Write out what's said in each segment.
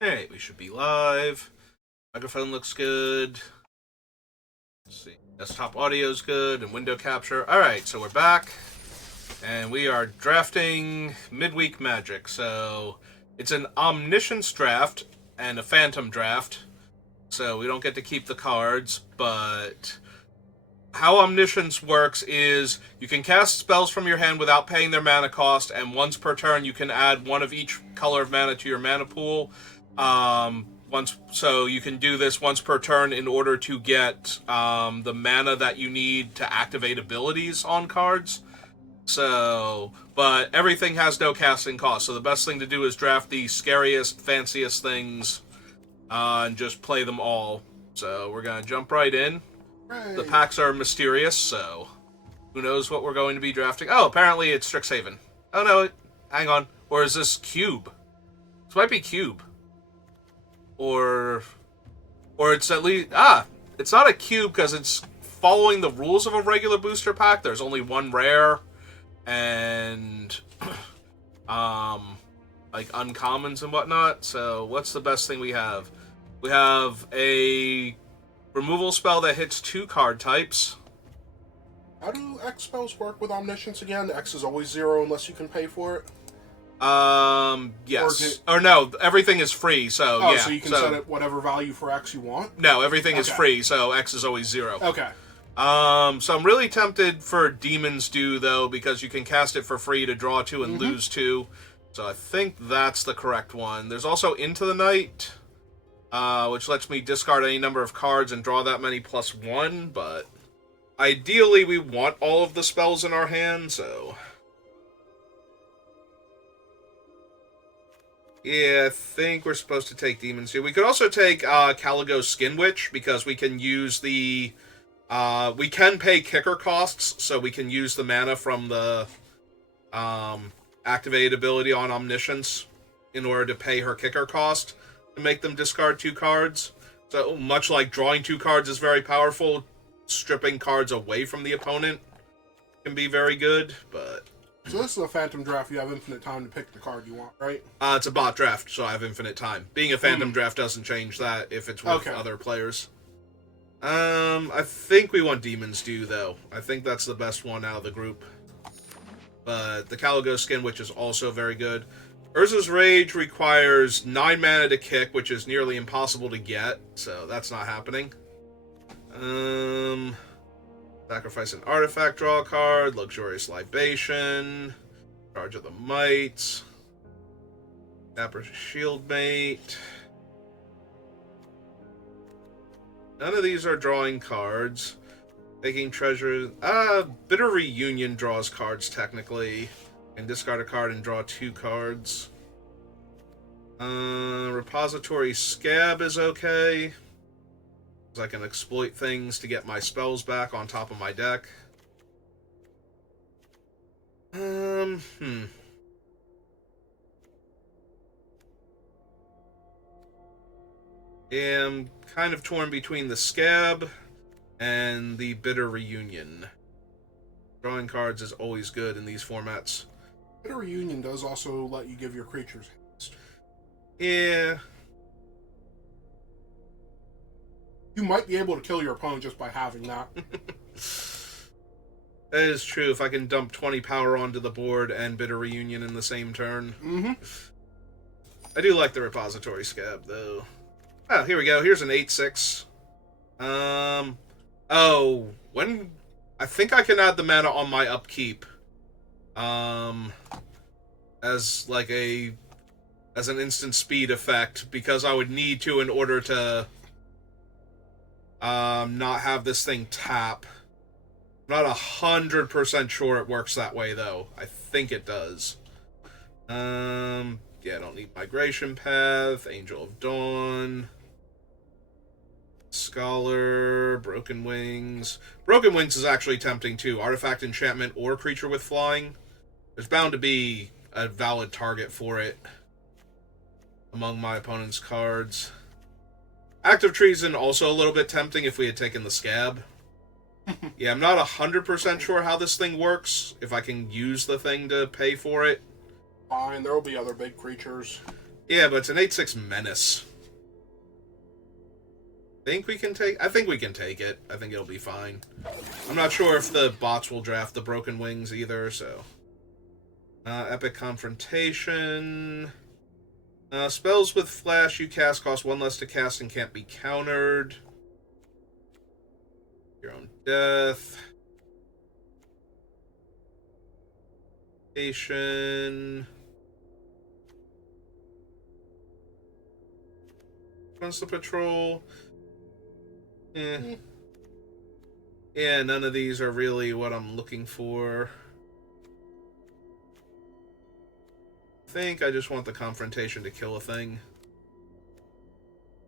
Hey, we should be live. Microphone looks good. Let's see. Desktop audio's good and window capture. Alright, so we're back. And we are drafting Midweek Magic. So it's an Omniscience draft and a Phantom draft. So we don't get to keep the cards, but how Omniscience works is you can cast spells from your hand without paying their mana cost, and once per turn you can add one of each color of mana to your mana pool. So you can do this once per turn in order to get the mana that you need to activate abilities on cards. So, but everything has no casting cost. So the best thing to do is draft the scariest, fanciest things and just play them all. So we're gonna jump right in. Right. The packs are mysterious, so who knows what we're going to be drafting. Oh, apparently it's Strixhaven. Oh no, hang on. Or is this Cube? This might be Cube. Or it's at least... it's not a Cube because it's following the rules of a regular booster pack. There's only one rare and like uncommons and whatnot. So what's the best thing we have? We have a removal spell that hits 2 card types. How do X spells work with Omniscience again? X is always 0 unless you can pay for it. Yes. Or no, everything is free, so yeah. So you can set it whatever value for X you want? No, everything is free, so X is always 0. Okay. So I'm really tempted for Demon's Due, though, because you can cast it for free to draw 2 and lose 2. So I think that's the correct one. There's also Into the Night, which lets me discard any number of cards and draw that many plus 1, but ideally we want all of the spells in our hand, so... Yeah, I think we're supposed to take Demon's Due. We could also take Caligo Skin Witch, because we can use the... we can pay kicker costs, so we can use the mana from the activated ability on Omniscience in order to pay her kicker cost to make them discard 2 cards. So much like drawing 2 cards is very powerful, stripping cards away from the opponent can be very good, but... So this is a Phantom draft. You have infinite time to pick the card you want, right? It's a bot draft, so I have infinite time. Being a Phantom draft doesn't change that if it's with other players. I think we want Demon's Due, though. I think that's the best one out of the group. But the Caligo Skin Witch is also very good. Urza's Rage requires 9 mana to kick, which is nearly impossible to get, so that's not happening. Sacrifice an artifact, draw a card, Luxurious Libation, Charge of the Might, Dapper Shieldmate. None of these are drawing cards. Taking treasure... Bitter Reunion draws cards, technically. And discard a card and draw 2 cards. Repository Scab is okay. Because I can exploit things to get my spells back on top of my deck. Yeah, I'm kind of torn between the Scab and the Bitter Reunion. Drawing cards is always good in these formats. Bitter Reunion does also let you give your creatures haste. Yeah. You might be able to kill your opponent just by having that. That is true, if I can dump 20 power onto the board and Bitter Reunion in the same turn. I do like the Repository Scab, though. Oh, here we go. Here's an 8/6. When... I think I can add the mana on my upkeep. As an instant speed effect, because I would need to in order to not have this thing tap. I'm not 100% sure it works that way, though. I think it does. Yeah, I don't need Migration Path, Angel of Dawn, Scholar, Broken Wings. Broken Wings is actually tempting, too. Artifact, Enchantment, or Creature with Flying. There's bound to be a valid target for it among my opponent's cards. Active Treason, also a little bit tempting if we had taken the Scab. Yeah, I'm not 100% sure how this thing works, if I can use the thing to pay for it. Fine, there will be other big creatures. Yeah, but it's an 8/6 menace. I think we can take it. I think it'll be fine. I'm not sure if the bots will draft the Broken Wings either, so. Epic Confrontation. Spells with Flash you cast cost 1 less to cast and can't be countered. Your own death. Station. Runs the patrol. Yeah, none of these are really what I'm looking for. I think I just want the confrontation to kill a thing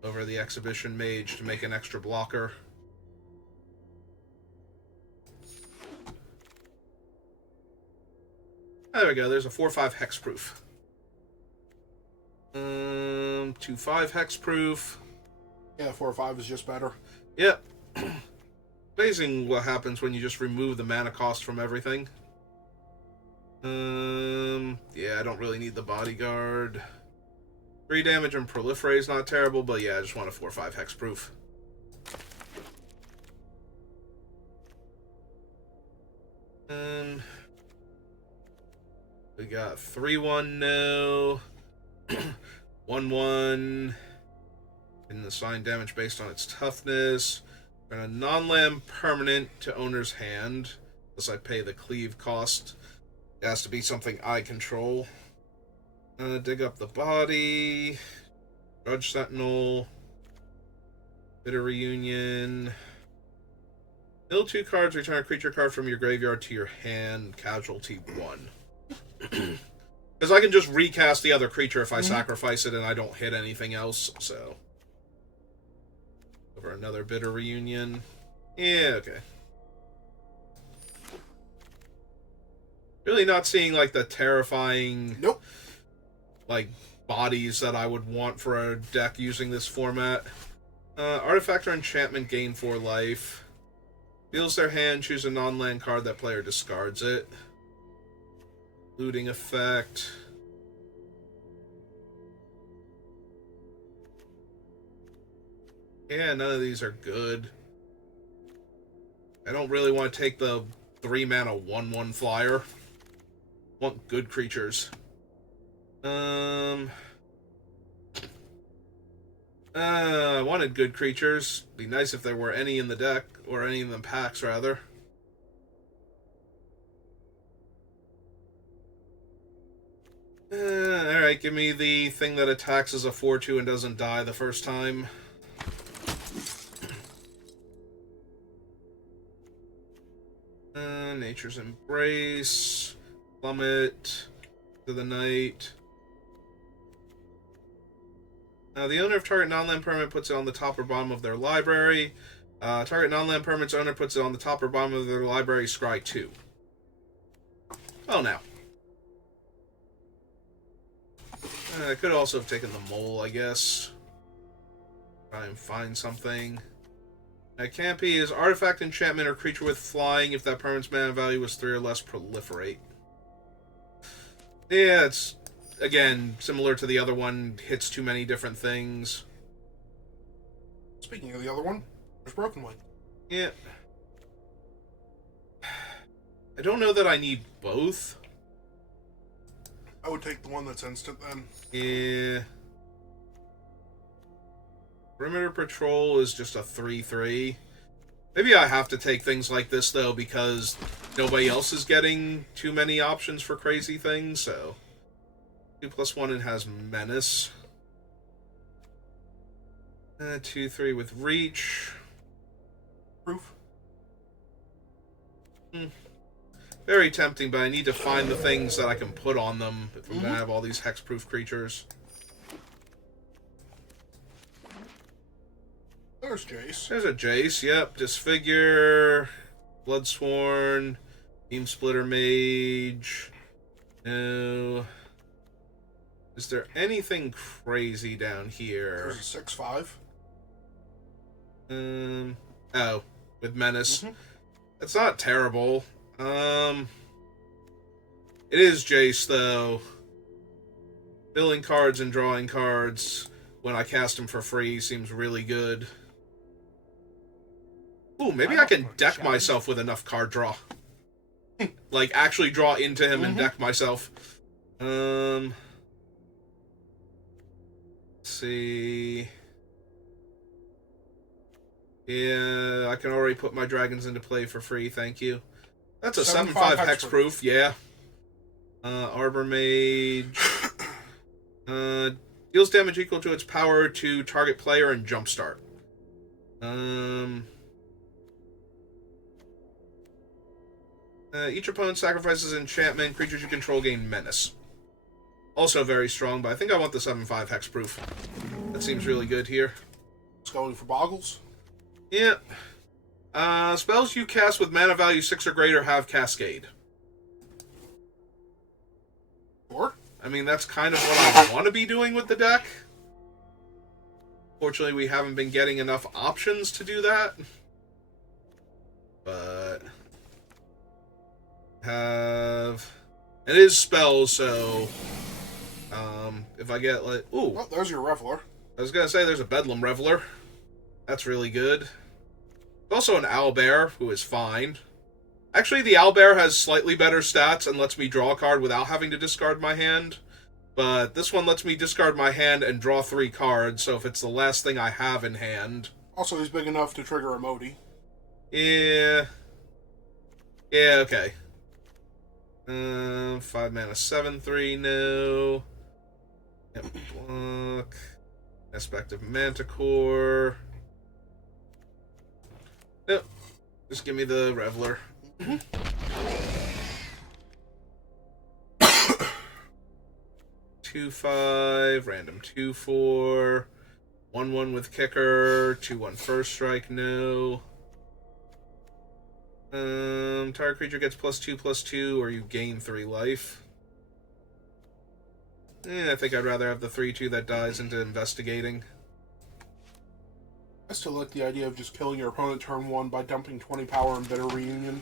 over the exhibition mage to make an extra blocker. There we go, there's a 4/5 hexproof. 2/5 hexproof. Yeah, 4 or 5 is just better. Yep. Amazing what happens when you just remove the mana cost from everything. Yeah, I don't really need the bodyguard. 3 damage and proliferate is not terrible, but yeah, I just want a 4/5 hexproof. We got 3/1 no. 1/1. And assign damage based on its toughness. And a non-land permanent to owner's hand. Unless I pay the cleave cost. It has to be something I control. Dig up the body. Judge Sentinel. Bitter Reunion. Mill 2 cards, return a creature card from your graveyard to your hand. Casualty 1. Because I can just recast the other creature if I sacrifice it and I don't hit anything else, so. Over another Bitter Reunion. Yeah, okay. Really not seeing, like, the terrifying... Nope. Like, bodies that I would want for a deck using this format. Artifact or enchantment gain 4 life. Deals their hand, choose a non-land card, that player discards it. Looting effect. Yeah, none of these are good. I don't really want to take the 3 mana 1/1 flyer. I want good creatures. I wanted good creatures. Be nice if there were any in the deck, or any in the packs, rather. Alright, give me the thing that attacks as a 4/2 and doesn't die the first time. Nature's Embrace. Plummet. To the Night. The owner of target non-land permanent puts it on the top or bottom of their library. Target non-land permanent's owner puts it on the top or bottom of their library, scry 2. Oh, now. I could also have taken the mole, I guess. Try and find something. Can't be is artifact, enchantment, or creature with flying if that permanent's mana value was 3 or less, proliferate. Yeah, it's, again, similar to the other one, hits too many different things. Speaking of the other one, there's Broken Wing. Yeah. I don't know that I need both. I would take the one that's instant then. Yeah. Perimeter Patrol is just a 3/3. Maybe I have to take things like this, though, because nobody else is getting too many options for crazy things, so... 2/1, it has Menace. 2/3 with Reach. Proof. Very tempting, but I need to find the things that I can put on them if I'm going to have all these hexproof creatures. There's Jace. There's a Jace, yep. Disfigure, Bloodsworn, Beam Splitter Mage. No. Is there anything crazy down here? There's a 6/5. Oh, with Menace. It's not terrible. It is Jace, though. Milling cards and drawing cards when I cast them for free seems really good. Ooh, maybe I can deck myself with enough card draw. Like, actually draw into him and deck myself. Let's see. Yeah, I can already put my dragons into play for free, thank you. That's a 7/5 hexproof, yeah. Arbor Mage. Deals damage equal to its power to target player and jumpstart. Each opponent sacrifices enchantment. Creatures you control gain menace. Also very strong, but I think I want the 7/5 hexproof. That seems really good here. It's going for boggles. Yeah. Spells you cast with mana value 6 or greater have Cascade. Sure. I mean, that's kind of what I want to be doing with the deck. Fortunately, we haven't been getting enough options to do that. But... It is spells, so... if I get, like... Ooh! Oh, there's your Reveler. I was gonna say, there's a Bedlam Reveler. That's really good. Also an Owlbear, who is fine. Actually, the Owlbear has slightly better stats and lets me draw a card without having to discard my hand. But this one lets me discard my hand and draw 3 cards, so if it's the last thing I have in hand... Also, he's big enough to trigger a Modi. Yeah. Yeah, okay. 5 mana, 7/3, no. Yep, block. Aspect of Manticore. Nope. Just give me the Reveler. 2/5, random 2/4, 1/1 with kicker, 2/1 first strike, no. Target creature gets +2/+2, or you gain 3 life. I think I'd rather have the 3/2 that dies into investigating. I still like the idea of just killing your opponent turn 1 by dumping 20 power and Bitter Reunion.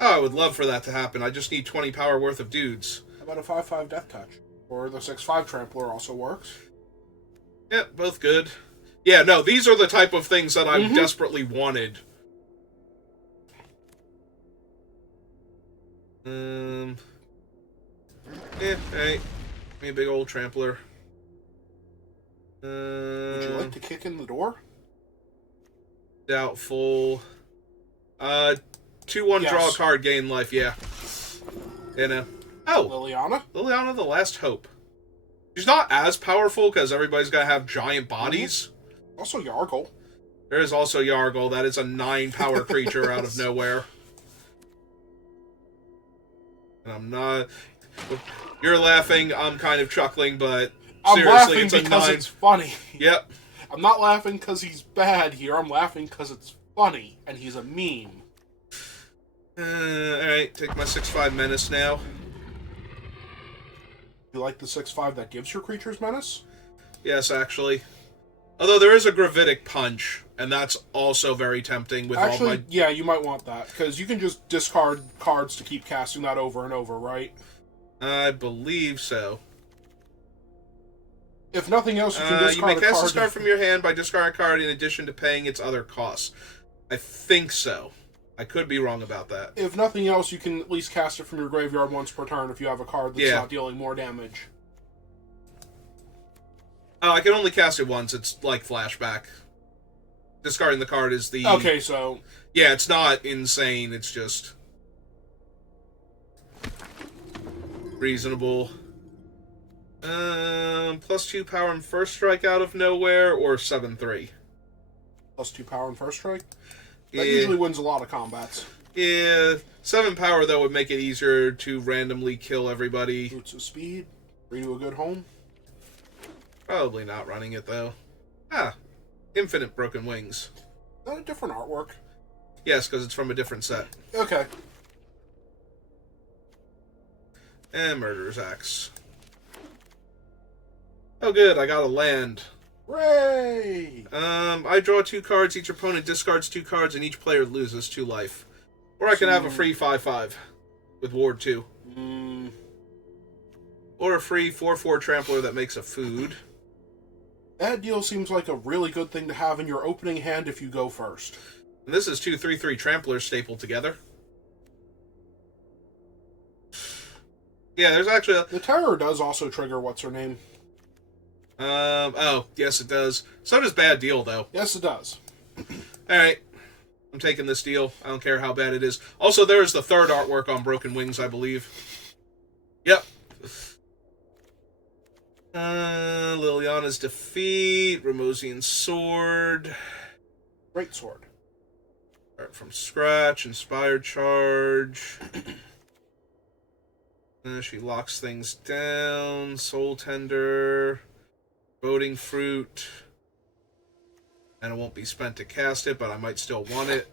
Oh, I would love for that to happen. I just need 20 power worth of dudes. How about a 5/5 Death Touch? Or the 6/5 Trampler also works. Yeah, both good. Yeah, no, these are the type of things that I've desperately wanted. Yeah, alright. Give me a big old Trampler. Would you like to kick in the door? Doubtful. 2/1 draw a card, gain life, yeah. You know. Oh! Liliana? Liliana the Last Hope. She's not as powerful because everybody's got to have giant bodies. Also Yargle. There is also Yargle. That is a 9 power creature out of nowhere. And I'm not... You're laughing, I'm kind of chuckling, but I'm seriously, laughing it's a because 9. it's funny. Yep. I'm not laughing because he's bad here. I'm laughing because it's funny, and he's a meme. Alright, take my 6/5 Menace now. You like the 6/5 that gives your creatures menace? Yes, actually. Although there is a Gravitic Punch, and that's also very tempting with all my... Yeah, you might want that, because you can just discard cards to keep casting that over and over, right? I believe so. If nothing else, you can discard you may cast a card. This card from your hand by discarding a card in addition to paying its other costs. I think so. I could be wrong about that. If nothing else, you can at least cast it from your graveyard once per turn if you have a card that's not dealing more damage. I can only cast it once. It's like Flashback. Discarding the card is the... Okay, so... Yeah, it's not insane. It's just... reasonable. +2 power and first strike out of nowhere, or 7/3. +2 power and first strike? That usually wins a lot of combats. Yeah, 7 power, though, would make it easier to randomly kill everybody. Boots of speed. Bring you a good home. Probably not running it, though. Infinite Broken Wings. Is that a different artwork? Yes, because it's from a different set. Okay. And Murderer's Axe. Oh, good, I got a land. Hooray! I draw 2 cards, each opponent discards 2 cards, and each player loses 2 life. Or I can have a free 5/5 with Ward 2. or a free 4/4 trampler that makes a food. That deal seems like a really good thing to have in your opening hand if you go first. And this is 2 3/3 tramplers stapled together. Yeah, there's actually The Terror does also trigger what's-her-name. Oh, yes it does. So does Bad Deal, though. Yes, it does. Alright. I'm taking this deal. I don't care how bad it is. Also, there's the third artwork on Broken Wings, I believe. Yep. Liliana's Defeat, Ramosian's Sword. Great sword. Start from scratch, Inspired Charge. She locks things down. Soul Tender. Boding Fruit. And it won't be spent to cast it, but I might still want it.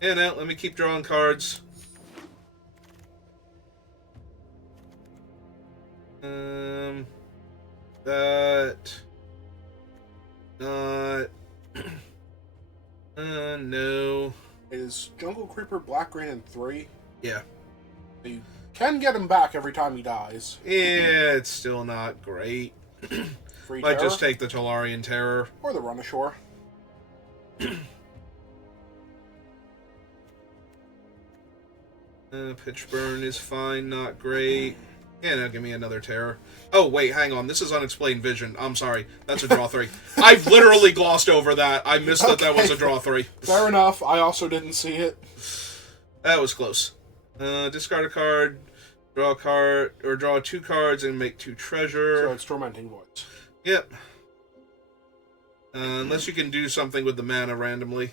Yeah, now, let me keep drawing cards. That... Not... no. Is Jungle Creeper Black, Green, and 3? Yeah. You can get him back every time he dies. Yeah, it's still not great. Free Might Terror, just take the Tolarian Terror. or the Run Ashore. Pitchburn is fine, not great. Yeah, now give me another Terror. Oh, wait, hang on. This is Unexplained Vision. I'm sorry. That's a draw 3. I've literally glossed over that. I missed that was a draw 3. Fair enough. I also didn't see it. That was close. Discard a card, draw a card, or draw 2 cards and make 2 treasure. So it's Tormenting Voice. Yep. Unless you can do something with the mana randomly.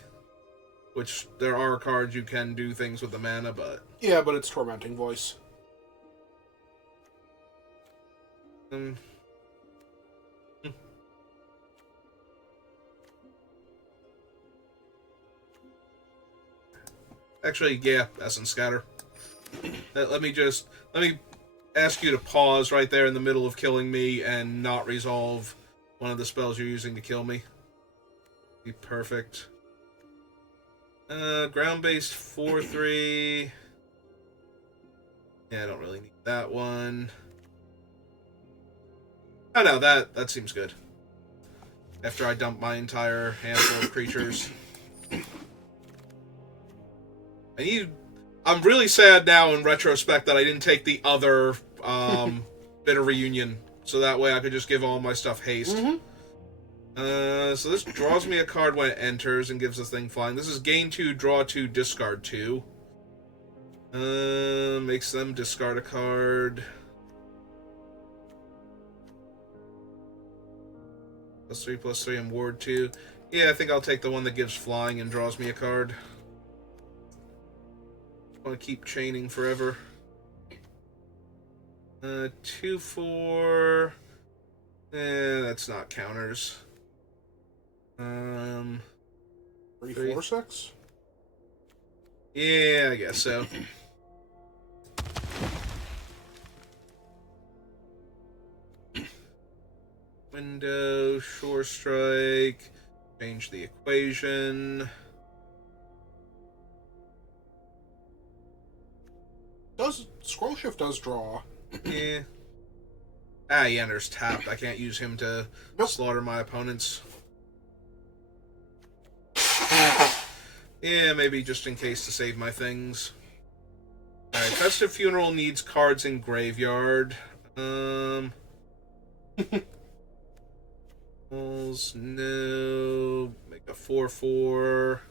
Which, there are cards you can do things with the mana, but... Yeah, but it's Tormenting Voice. Actually, yeah, Essence Scatter. Let me ask you to pause right there in the middle of killing me and not resolve one of the spells you're using to kill me. Be perfect. Ground-based 4/3. Yeah, I don't really need that one. Oh no, that seems good. After I dump my entire handful of creatures. I'm really sad now in retrospect that I didn't take the other Bitter Reunion, so that way I could just give all my stuff haste. So this draws me a card when it enters and gives the thing flying. This is gain 2, draw 2, discard 2. Makes them discard a card. +3/+3 and ward 2. Yeah, I think I'll take the one that gives flying and draws me a card. I want to keep chaining forever. 2/4. That's not counters. 3/4/6? Yeah, I guess so. Window, Shore Strike, change the equation. Scroll Shift does draw. Yeah. He enters tapped. I can't use him to slaughter my opponents. Yeah, maybe just in case to save my things. Alright, Festive Funeral needs cards in graveyard. No. Make a 4/4.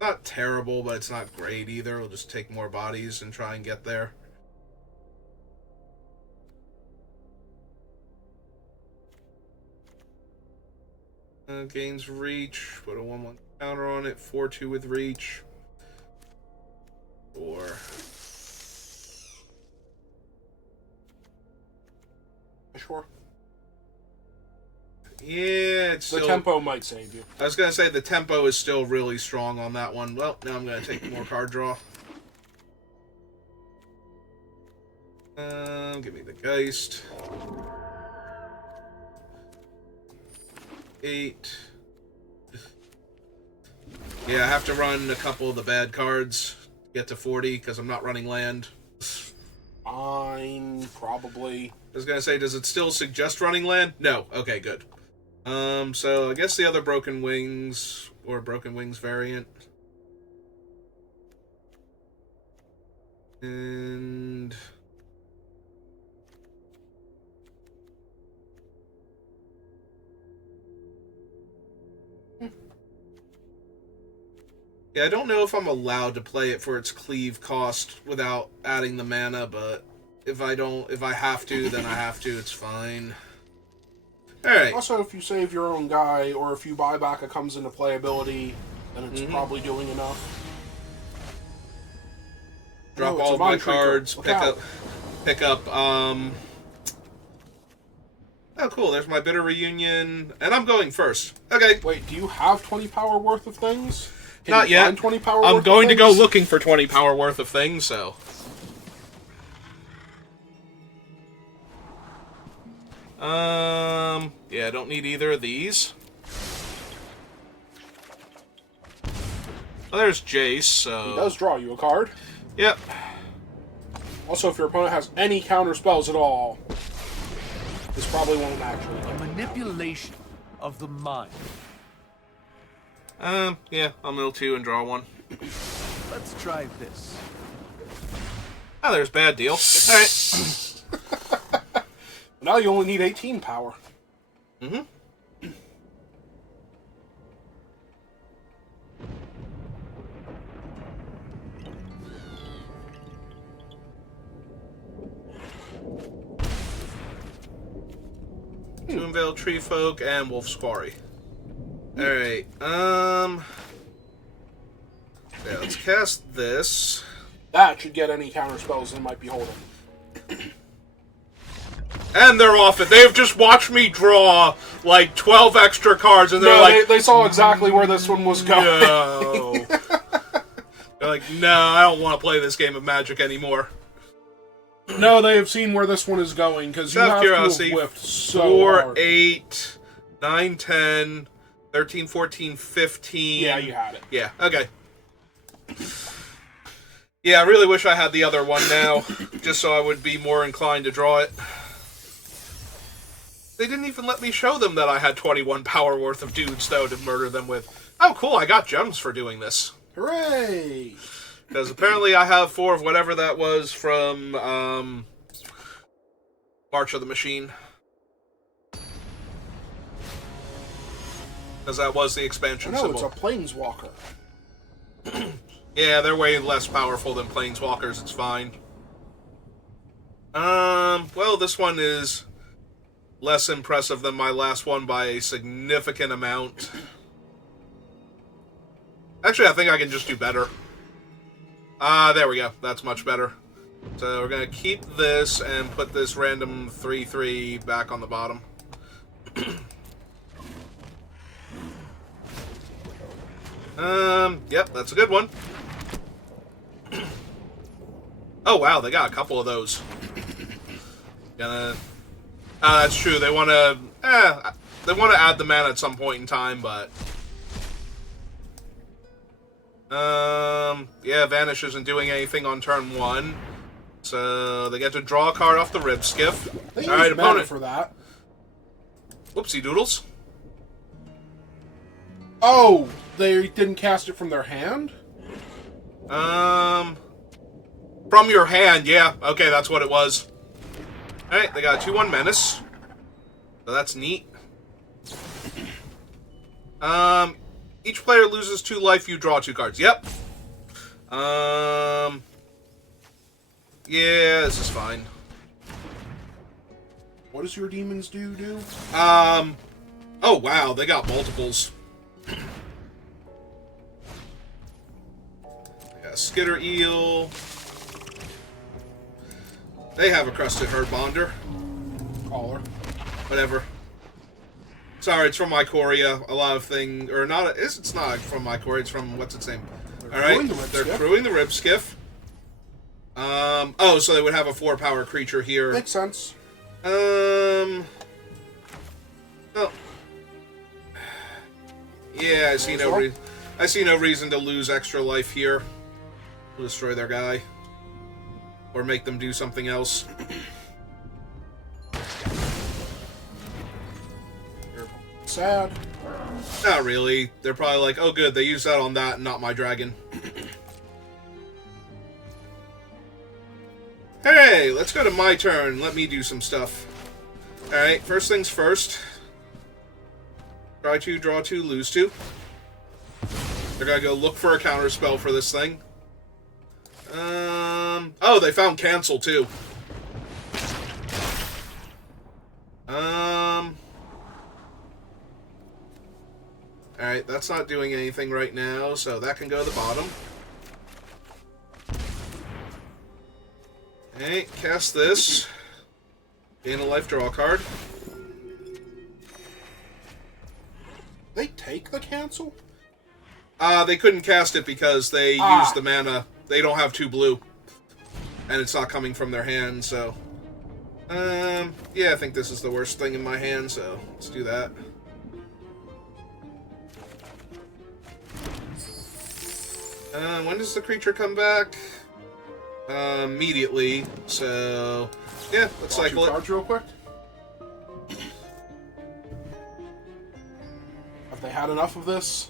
Not terrible, but it's not great either. We'll just take more bodies and try and get there. Gains reach. Put a 1/1 counter on it. 4/2 with reach. 4. Sure. Yeah, it's still... The tempo might save you. I was going to say the tempo is still really strong on that one. Well, now I'm going to take more card draw. Give me the Geist. 8. Yeah, I have to run a couple of the bad cards to get to 40 because I'm not running land. Fine, probably. I was gonna say, does it still suggest running land? No. Okay, good. So I guess the other Broken Wings or Broken Wings variant. And yeah, I don't know if I'm allowed to play it for its cleave cost without adding the mana, but if I have to, then I have to. It's fine. All right. Also, if you save your own guy, or if you buy back a comes into playability, then it's probably doing enough. Drop all of my cards. Pick up. Oh, cool. There's my Bitter Reunion, and I'm going first. Okay. Wait, do you have 20 power worth of things? Can Not you yet. find 20 power I'm worth going of to go things? looking for 20 power worth of things. So. Yeah, I don't need either of these. Well, there's Jace, so... He does draw you a card. Yep. Also, if your opponent has any counter spells at all, this probably won't actually hit. Manipulation of the mind. Yeah, I'll mill 2 and draw 1. Let's try this. Oh, there's Bad Deal. Alright. Now you only need 18 power. Mm-hmm. Toonvale, Tree Folk, and Wolf's Quarry. Alright, yeah, let's cast this. That should get any counter spells they might be holding. And they're off it. They've just watched me draw, like, 12 extra cards, and they're No, like... they saw exactly where this one was going. No. They're like, no, I don't want to play this game of Magic anymore. No, they have seen where this one is going, because you have to have whiffed so 4, hard. 8, 9, 10, 13, 14, 15. Yeah, you had it. Yeah, okay. Yeah, I really wish I had the other one now, just so I would be more inclined to draw it. They didn't even let me show them that I had 21 power worth of dudes, though, to murder them with. Oh, cool, I got gems for doing this. Hooray! Because apparently I have 4 of whatever that was from, March of the Machine. Because that was the expansion No, symbol. it's a planeswalker. Yeah, they're way less powerful than planeswalkers, it's fine. Well, this one is less impressive than my last one by a significant amount. Actually, I think I can just do better. There we go. That's much better. So we're going to keep this and put this random 3/3 back on the bottom. Yep, that's a good one. Oh, wow, they got a couple of those. Gonna... that's true. They want to add the mana at some point in time, but... yeah, Vanish isn't doing anything on turn 1. So they get to draw a card off the Rib Skiff. Alright, opponent. For that. Whoopsie doodles. Oh, they didn't cast it from their hand? From your hand, yeah. Okay, that's what it was. Alright, they got a 2/1 Menace. So that's neat. Each player loses 2 life, you draw 2 cards. Yep. Yeah, this is fine. What does your demons do? Oh wow, they got multiples. They got a Skitter Eel. They have a Crested Herd Bonder. Caller. Whatever. Sorry, it's from Ikoria. A lot of things, or not. It's not from Ikoria. It's from what's its name? All right, they're crewing the Rib Skiff. Oh, so they would have a 4-power creature here. Makes sense. Well, Yeah, Well. I see no reason to lose extra life here. We'll destroy their guy. Or make them do something else. You're sad. Not really. They're probably like, oh good, they used that on that and not my dragon. Hey, let's go to my turn. Let me do some stuff. Alright, first things first. Try 2, draw 2, lose 2. They're gonna go look for a counter spell for this thing. Oh, they found cancel too. Alright, that's not doing anything right now, so that can go to the bottom. Okay, cast this. Gain a life, draw a card. They take the cancel? They couldn't cast it because they used the mana. They don't have 2 blue. And it's not coming from their hand, so... yeah, I think this is the worst thing in my hand, so let's do that. When does the creature come back? Immediately, so... Yeah, let's cycle it. Cards real quick. Have they had enough of this?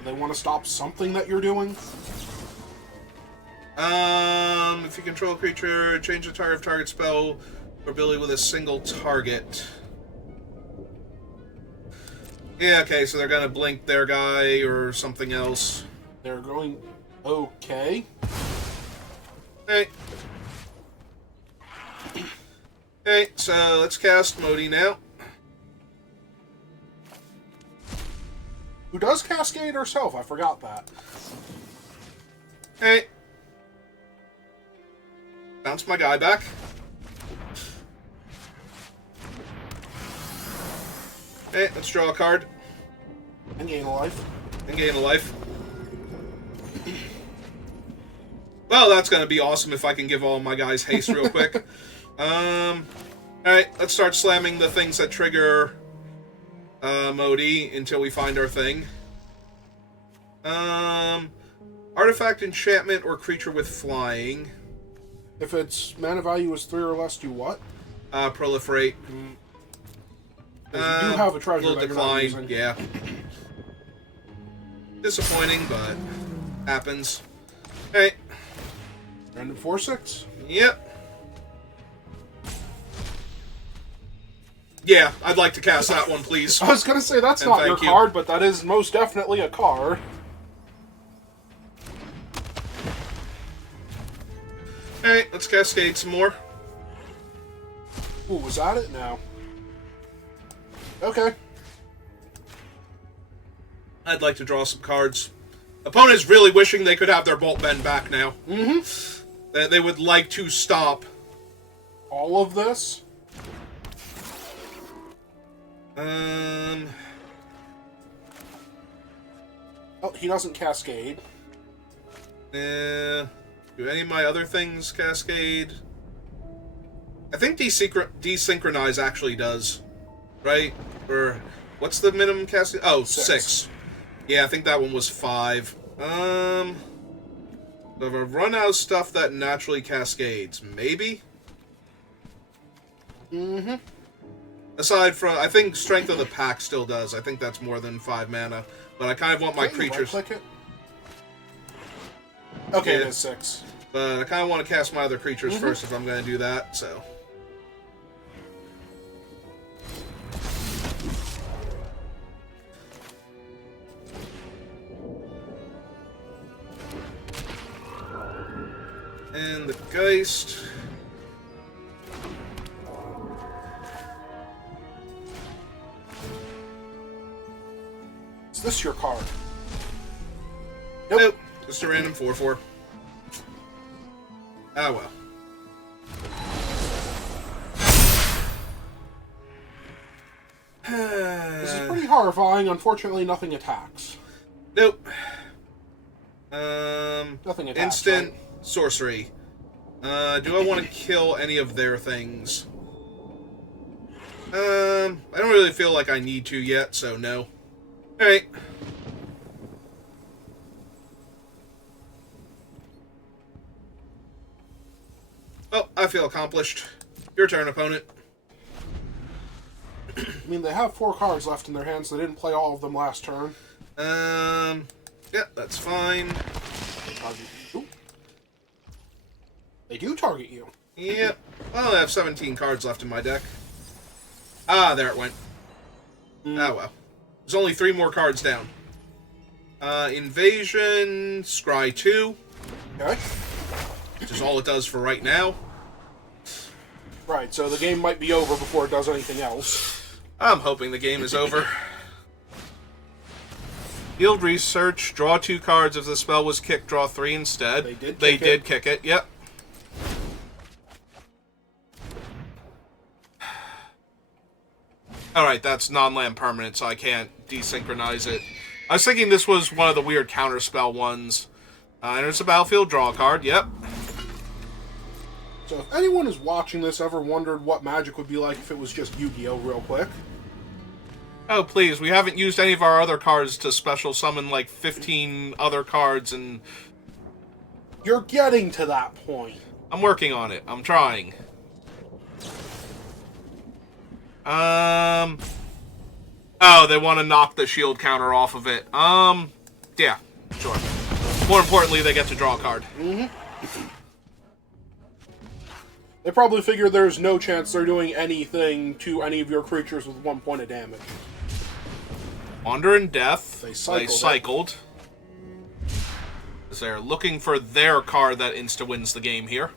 Do they want to stop something that you're doing? If you control a creature, change the target spell or ability with a single target. Yeah, okay, so they're gonna blink their guy or something else. They're going... Okay. Hey. Okay, so let's cast Modi now. Who does Cascade herself? I forgot that. Hey. Bounce my guy back. Hey, let's draw a card. And gain a life. And gain a life. Well, that's gonna be awesome if I can give all my guys haste real quick. Alright, let's start slamming the things that trigger Modi until we find our thing. Artifact, enchantment, or creature with flying. If its mana value is 3 or less, do what? Proliferate. 'Cause you do have a treasure little that you're not decline, using. yeah. Disappointing, but happens. Alright. Random 4/6? Yep. Yeah, I'd like to cast that one, please. I was gonna say, that's And not your thank you. card, but that is most definitely a card. Alright, let's cascade some more. Ooh, was that it? No. Okay. I'd like to draw some cards. Opponent's really wishing they could have their Bolt Bend back now. Mm-hmm. They would like to stop. All of this? Oh, he doesn't Cascade. Do any of my other things cascade? I think desynchronize actually does, right? Or what's the minimum cascade? Oh, 6. Yeah, I think that one was 5. If I run out of stuff that naturally cascades, maybe. Mm-hmm. Aside from, I think Strength of the Pack still does. I think that's more than 5 mana. But I kind of want my creatures. Right-click it? Okay, Yeah. it is 6. But I kind of want to cast my other creatures first if I'm going to do that, so. And the Geist. Is this your card? Nope. Just a random 4/4. Ah, well. This is pretty horrifying. Unfortunately, nothing attacks. Nope. Nothing attacks. Instant Right? sorcery. Do I want to kill any of their things? I don't really feel like I need to yet, so no. Alright. Oh, I feel accomplished. Your turn, opponent. I mean, they have 4 cards left in their hands. They didn't play all of them last turn. Yeah, that's fine. They target you. They do target you. Yep. Well, I have 17 cards left in my deck. Ah, there it went. Ah, well. There's only 3 more cards down. Invasion, Scry 2. Okay. Which is all it does for right now. Right, so the game might be over before it does anything else. I'm hoping the game is over. Field Research, draw 2 cards. If the spell was kicked, draw 3 instead. They did kick it, yep. Alright, that's non-land permanent, so I can't desynchronize it. I was thinking this was one of the weird counterspell ones. Enters the battlefield, draw a card, yep. So if anyone is watching this ever wondered what Magic would be like if it was just Yu-Gi-Oh! Real quick. Oh, please, we haven't used any of our other cards to special summon like 15 other cards, and You're getting to that point. I'm working on it. I'm trying. Oh, they want to knock the shield counter off of it. Yeah, sure. More importantly, they get to draw a card. Mm-hmm. They probably figure there's no chance they're doing anything to any of your creatures with 1 point of damage. Wander in Death. They cycled. They're looking for their card that insta-wins the game here.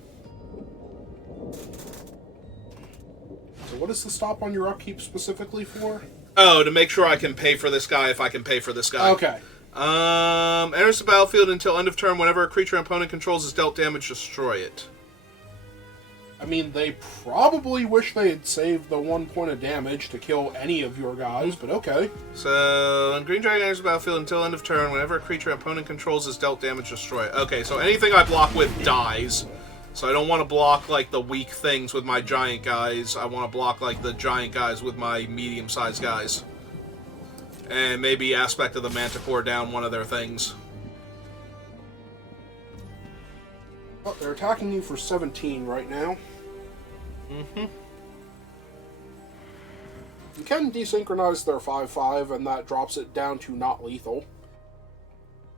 So what is the stop on your upkeep specifically for? Oh, to make sure I can pay for this guy if I can pay for this guy. Okay. Enters the battlefield until end of turn. Whenever a creature an opponent controls is dealt damage, destroy it. I mean, they probably wish they had saved the 1 point of damage to kill any of your guys, but okay. So, when Green Dragon enters the battlefield until end of turn, whenever a creature an opponent controls is dealt damage, destroy it. Okay, so anything I block with dies. So I don't want to block, like, the weak things with my giant guys. I want to block, like, the giant guys with my medium-sized guys. And maybe Aspect of the Manticore down one of their things. Oh, they're attacking you for 17 right now. Mm-hmm. You can desynchronize their 5/5, and that drops it down to not lethal.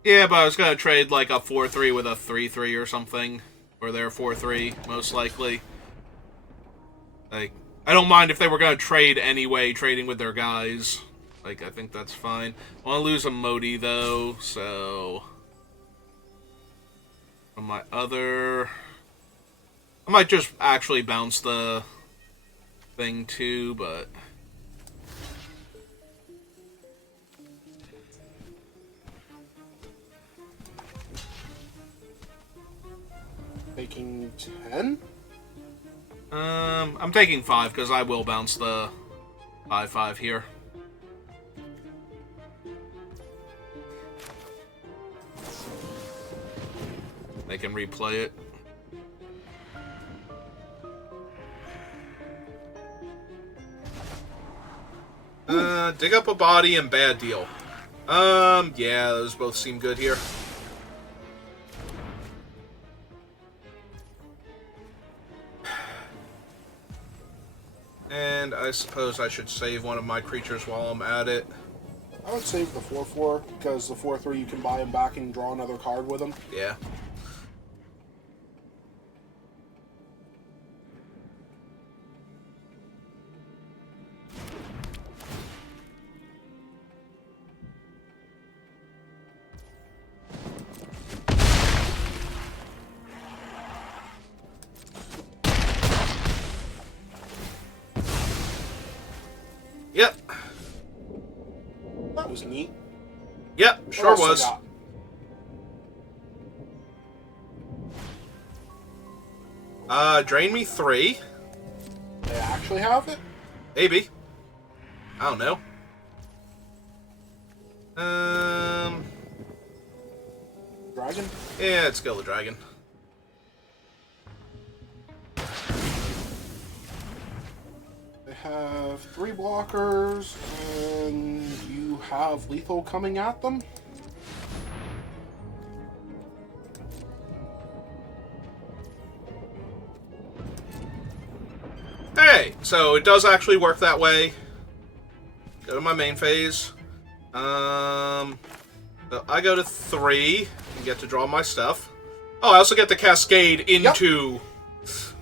Yeah, but I was going to trade, like, a 4-3 with a 3-3 or something. Or they're 4-3, most likely. Like, I don't mind if they were going to trade anyway, trading with their guys. Like, I think that's fine. I want to lose a Modi, though, so... From my other... I might just actually bounce the thing, too, but... Taking 10? I'm taking 5, because I will bounce the 5/5 here. They can replay it. Dig up a body and bad deal. Yeah, those both seem good here. And I suppose I should save one of my creatures while I'm at it. I would save the 4/4, because the 4/3 you can buy them back and draw another card with them. Yeah. Yep. That was neat. Yep, sure was. Drain me 3. They actually have it? Maybe. I don't know. Dragon? Yeah, let's kill the dragon. They have 3 blockers, and you have lethal coming at them. Hey, so it does actually work that way. Go to my main phase. So I go to 3 and get to draw my stuff. Oh, I also get to cascade into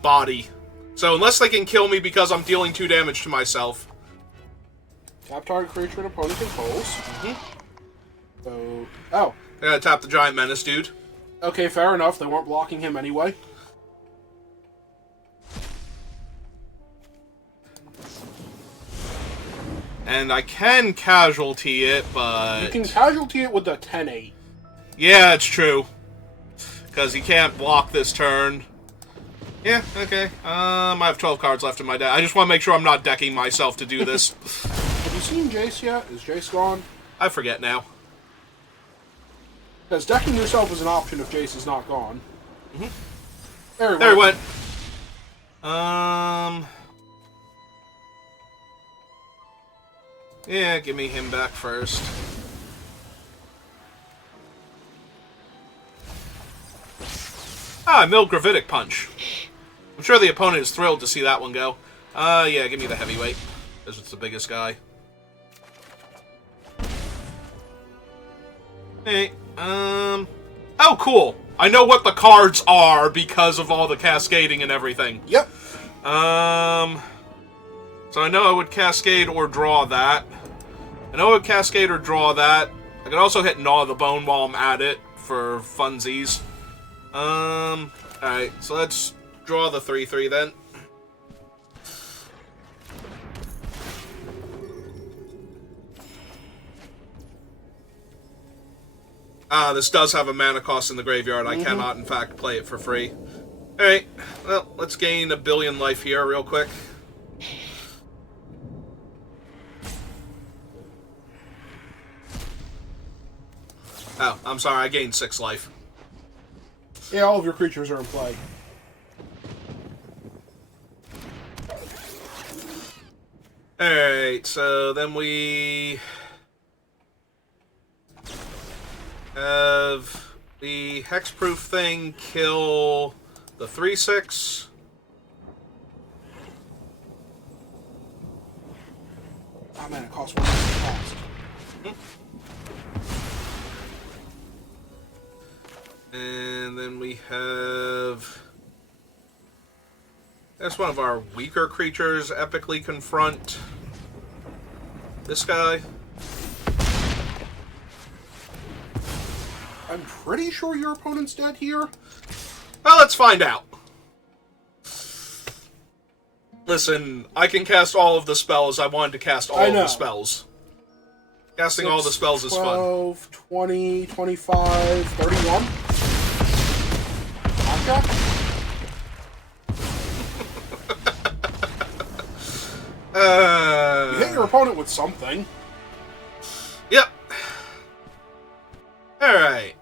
body. So unless they can kill me because I'm dealing 2 damage to myself. Tap target creature an opponent controls. So, oh. I gotta tap the giant menace, dude. Okay, fair enough. They weren't blocking him anyway. And I can casualty it, but... You can casualty it with the 10-8. Yeah, it's true. Because he can't block this turn. Yeah, okay. I have 12 cards left in my deck. I just want to make sure I'm not decking myself to do this. Have you seen Jace yet? Is Jace gone? I forget now. Because decking yourself is an option if Jace is not gone. There he went. Yeah, give me him back first. Ah, milled Gravitic Punch. I'm sure the opponent is thrilled to see that one go. Yeah, give me the heavyweight, because it's the biggest guy. Hey, oh, cool. I know what the cards are because of all the cascading and everything. Yep. So I know I would cascade or draw that. I know I would cascade or draw that. I could also hit Gnaw the Bone while I'm at it for funsies. Alright, so let's draw the 3/3 then. This does have a mana cost in the graveyard. I cannot, in fact, play it for free. Alright, well, let's gain 1 billion life here real quick. Oh, I'm sorry, I gained 6 life. Yeah, all of your creatures are in play. Alright, so then we have the hexproof thing kill the 3/6. Oh man, it costs 1 cost. And then we have... That's one of our weaker creatures epically confront this guy. I'm pretty sure your opponent's dead here. Well, let's find out. Listen, I can cast all of the spells I wanted to cast all of the spells. Casting all the spells is fun. 12, 20, 25, 31. Gotcha. You hit your opponent with something. Yep. Alright.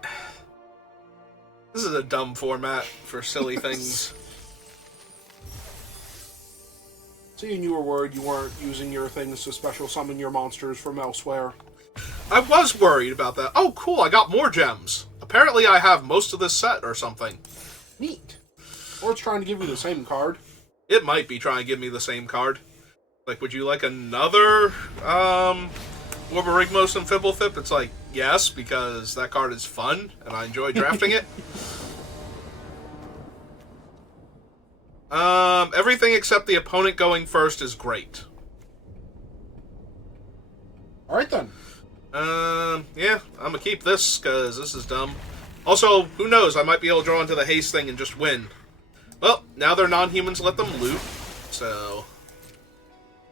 This is a dumb format for silly things. Seeing you were worried you weren't using your things to special summon your monsters from elsewhere. I was worried about that. Oh, cool, I got more gems. Apparently I have most of this set or something. Neat. Or it's trying to give you the same card. It might be trying to give me the same card. Like, would you like another, Warbarigmos and Fibblethip? It's like, yes, because that card is fun, and I enjoy drafting it. Everything except the opponent going first is great. Alright then. Yeah, I'm gonna keep this, because this is dumb. Also, who knows, I might be able to draw into the haste thing and just win. Well, now they're non-humans, let them loot. So,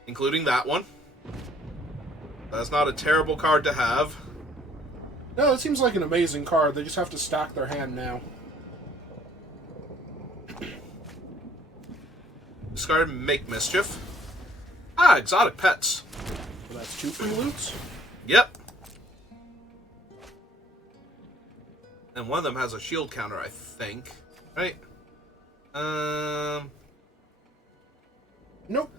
including that one. That's not a terrible card to have. No, it seems like an amazing card. They just have to stack their hand now. Discard Make Mischief. Ah, exotic pets. So that's 2 free loots. Yep. And one of them has a shield counter, I think. Right? Nope.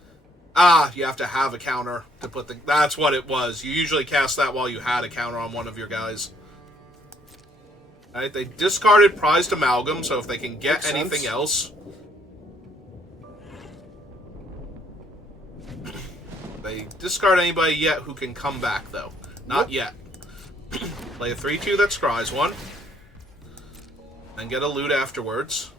You have to have a counter to put the... That's what it was. You usually cast that while you had a counter on one of your guys. Alright, they discarded Prized Amalgam, so if they can get Makes anything sense. else... They discard anybody yet who can come back, though. Not yet. Play a 3-2 that scries one. Then get a loot afterwards.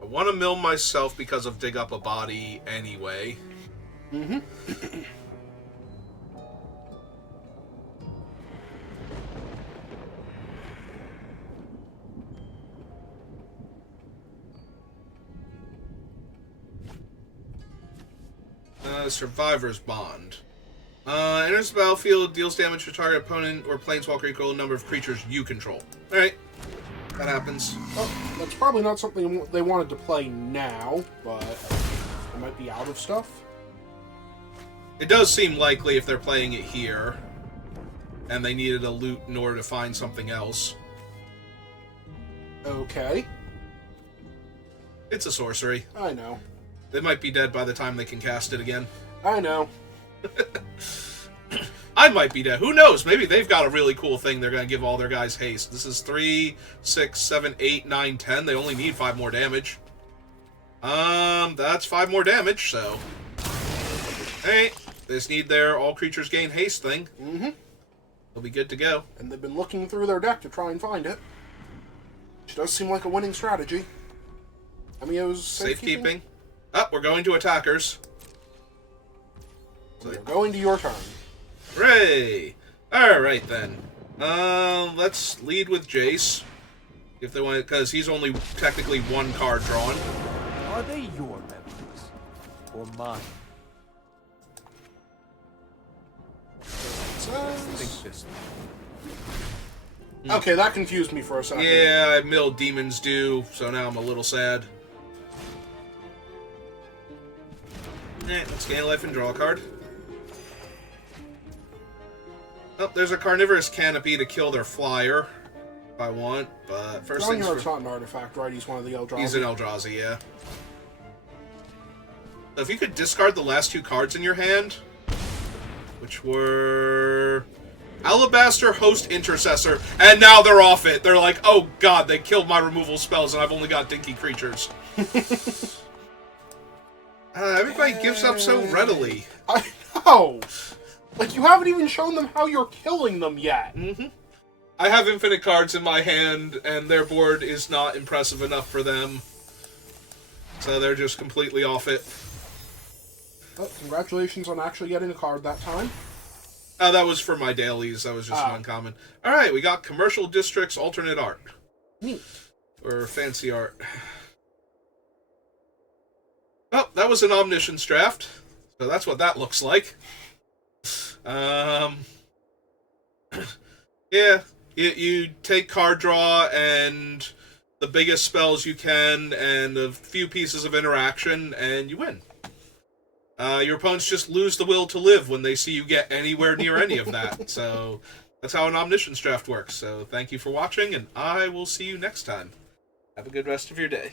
I want to mill myself because of dig up a body anyway. Mm-hmm. Survivor's Bond. Enters the battlefield, deals damage to target opponent or planeswalker equal to the number of creatures you control. Alright. That happens. Well, that's probably not something they wanted to play now, but they might be out of stuff. It does seem likely if they're playing it here, and they needed a loot in order to find something else. Okay. It's a sorcery. I know. They might be dead by the time they can cast it again. I know. I might be dead. Who knows? Maybe they've got a really cool thing they're going to give all their guys haste. This is 3, 6, 7, 8, 9, 10. They only need 5 more damage. That's 5 more damage, so... Hey, they just need their all creatures gain haste thing. Mm-hmm. They'll be good to go. And they've been looking through their deck to try and find it. Which does seem like a winning strategy. I mean, it was Safekeeping. Oh, we're going to attackers. So you're going to your turn. Hooray! Alright then. Let's lead with Jace. If they want, because he's only technically 1 card drawn. Are they your memories? Or mine? I think this. Okay, that confused me for a second. Yeah, I milled Demon's Due, so now I'm a little sad. Let's gain life and draw a card. Oh, there's a Carnivorous Canopy to kill their flyer, if I want, but first things It's first. not an artifact, right? He's one of the Eldrazi. He's an Eldrazi, yeah. So if you could discard the last 2 cards in your hand, which were Alabaster Host Intercessor, and now they're off it. They're like, oh god, they killed my removal spells and I've only got dinky creatures. Everybody gives up so readily. I know! Like, you haven't even shown them how you're killing them yet. Mm-hmm. I have infinite cards in my hand, and their board is not impressive enough for them. So they're just completely off it. But congratulations on actually getting a card that time. Oh, that was for my dailies. That was just an uncommon. Alright, we got Commercial District's alternate art. Neat. Or fancy art. Oh, that was an Omniscience draft. So that's what that looks like. Yeah, you take card draw and the biggest spells you can and a few pieces of interaction and you win. Your opponents just lose the will to live when they see you get anywhere near any of that. So that's how an Omniscience draft works. So thank you for watching and I will see you next time. Have a good rest of your day.